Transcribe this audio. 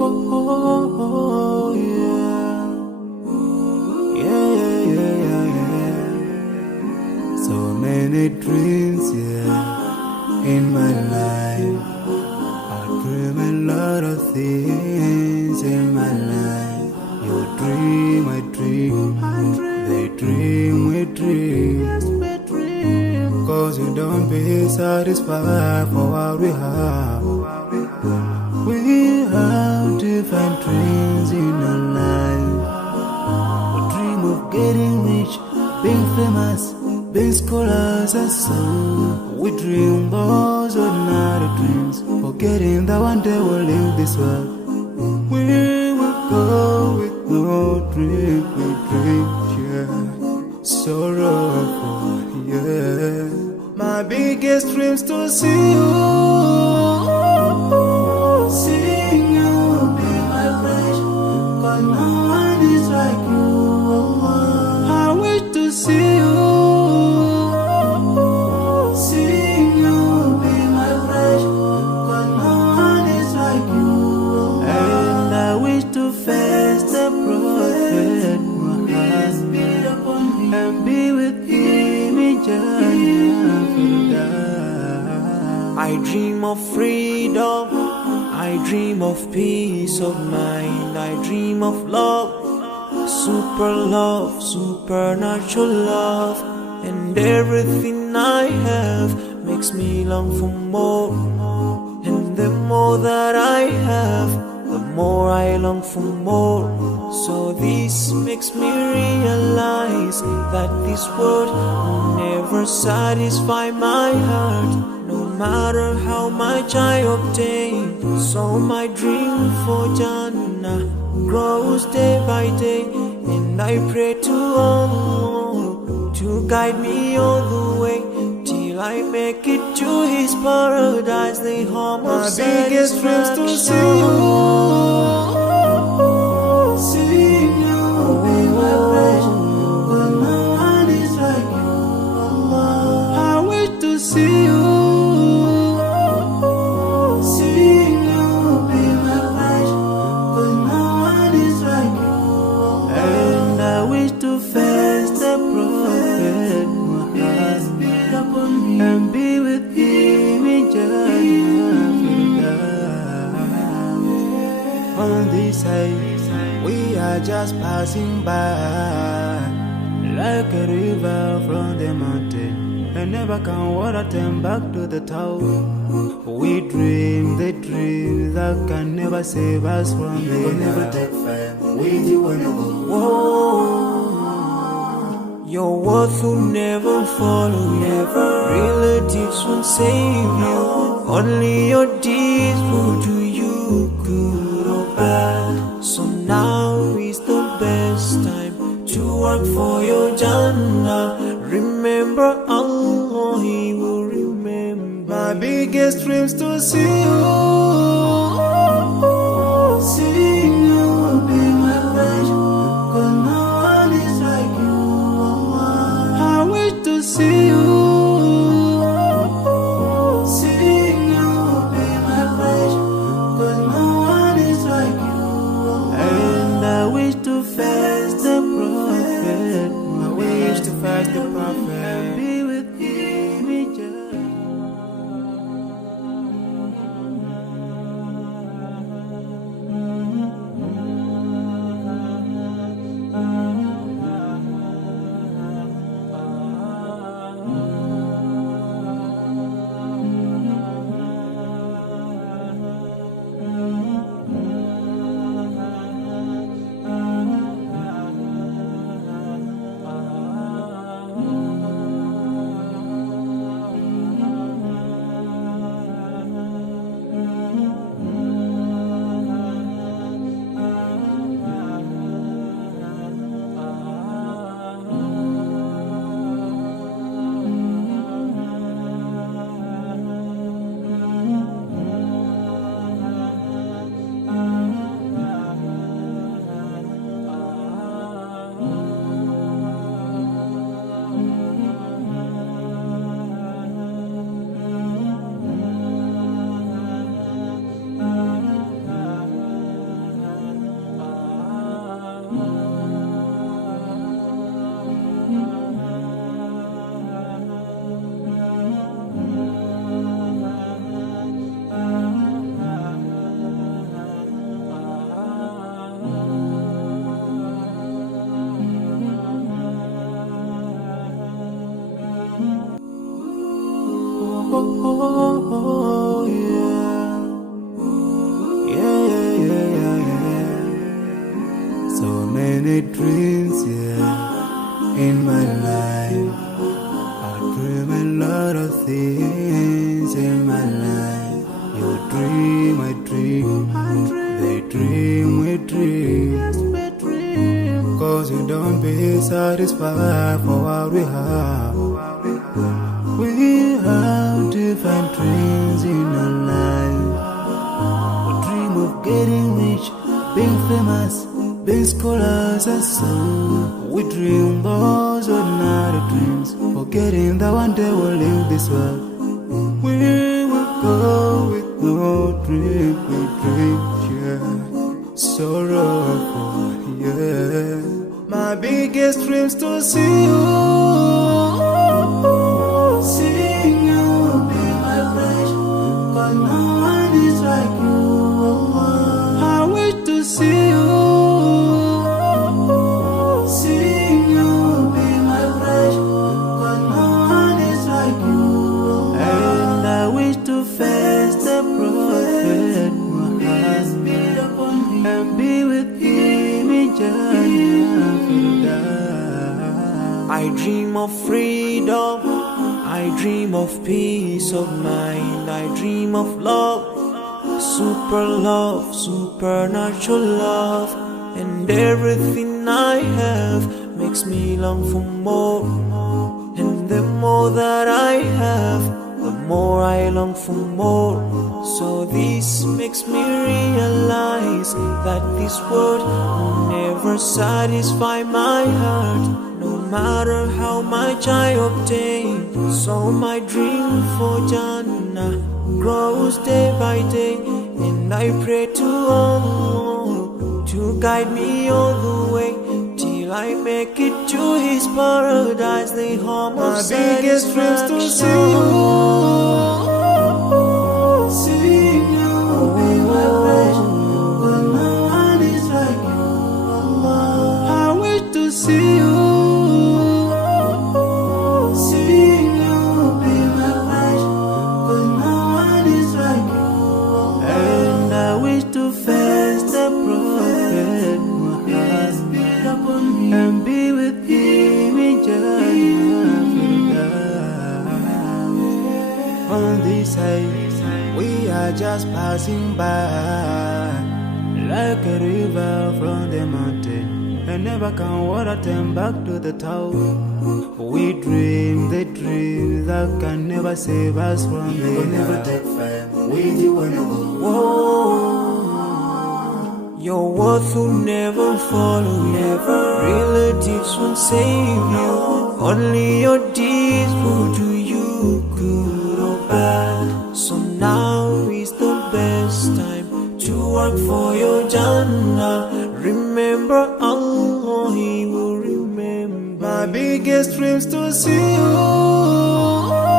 Oh, yeah. Yeah, yeah, yeah, yeah. So many dreams, yeah, in my life. I dream a lot of things in my life. You dream, I dream. They dream, we dream. Cause you don't be satisfied for what we have. We have different dreams in our life. We dream of getting rich, being famous, being scholars and so. We dream those ordinary dreams, forgetting that one day we'll leave this world. We will go with no dream, we dream, yeah. Sorrowful, yeah. My biggest dreams to see you. Seeing you be my friend, cause no one is like you. I wish to see you. Seeing you be my friend, cause no one is like you. And I wish to face the prophet Muhammad and be with him in Jannah. I dream of freedom, I dream of peace of mind, I dream of love, supernatural love, and everything I have makes me long for more. And the more that I have, the more I long for more. So this makes me realize that this world will never satisfy my heart, no matter how much I obtain. So my dream for Jannah grows day by day, and I pray to Allah to guide me all the way till I make it to His paradise, the home of biggest dreams to see you. Seeing you be my friend, but no one is like you. I wish to see you. Seeing you be my friend. on this side. We are just passing by, like a river from the mountain, and never can water turn back to the town. We dream the dream that can never save us from the We'll never take fire with you whenever. Whoa, your words will never follow you. Never. Relatives won't save you. Only your deeds will do you good or bad. So now is the best time to work for your Jannah. Remember Allah, He will remember. My biggest dreams to see you, Seeing you will be my pleasure, 'cause no one is like you. I wish to see you. Seeing you will be my pleasure, 'cause no one is like you. And I wish to fast the prophet. I wish to fast the prophet and be with him in oh, yeah. So many dreams, in my life. I dream a lot of things in my life. You dream, I dream. They dream, we dream. 'Cause we don't be satisfied for what we have. We have different dreams in our life. We dream of getting rich, being famous, being scholars and so. We dream those ordinary dreams, forgetting that one day we'll leave this world. We will go with no dream, we dream, yeah. Sorrowful, yeah. My biggest dreams to see you. Seeing you will be my pleasure, 'cause no one is like you. I wish to see you. Seeing you will be my pleasure, 'cause no one is like you. And I wish to fast the prophet Peace be upon me. and be with him in Jannah. I dream of freedom, I dream of peace of mind, I dream of love, supernatural love, and everything I have makes me long for more. And the more that I have, the more I long for more. So this makes me realize that this world will never satisfy my heart, no matter how much I obtain. So my dream for Jannah grows day by day, and I pray to Allah to guide me all the way till I make it to His paradise, the home of My biggest dreams to see you. Seeing you will be my pleasure, 'cause no to face the prophet Muhammad and be with him in Jannah. On this side, we are just passing by, like a river from the mountain, and never can water turn back to the town. We dream the dream that can never save us from the We'll never take fire with you when I Your worth will never follow you. Relatives won't save you. Only your deeds will do you good or bad. So now is the best time to work for your Jannah. Remember Allah, He will remember. my biggest dreams to see you.